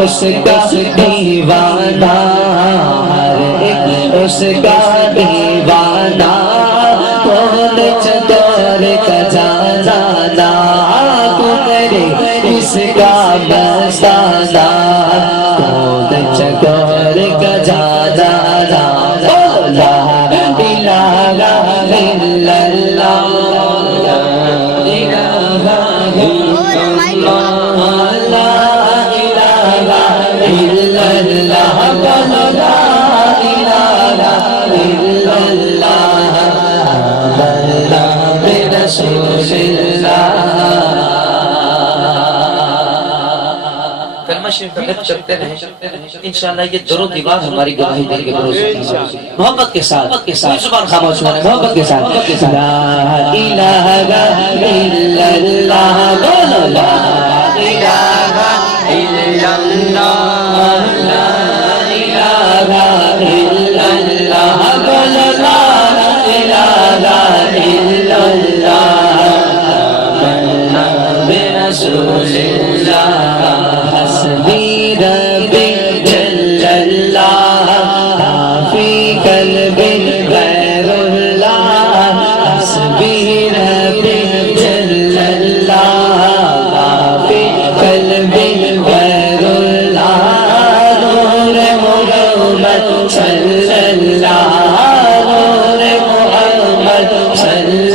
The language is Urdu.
اس کا دیوانہ، ہر ایک اس کا دیوانہ، کون چکور کا جانا، کون اس کا مستانہ، کون چکور کا جانا، لا الہ الا اللہ، چلتے رہیں انشاءاللہ یہ درود دیوار ہماری گواہی دے کے بھروسے محبت کے ساتھ کوئی زبان خاموش ہونے محبت کے ساتھ لا الہ الا اللہ، لا الہ الا اللہ، لا الہ الا اللہ، لا الہ الا اللہ، محمد رسول اللہ، حسبی ربی جل اللہ، فی قلبی غیر اللہ، حسبی ربی جل اللہ، فی قلبی غیر اللہ، نور محمد صلی اللہ، نور محمد صلی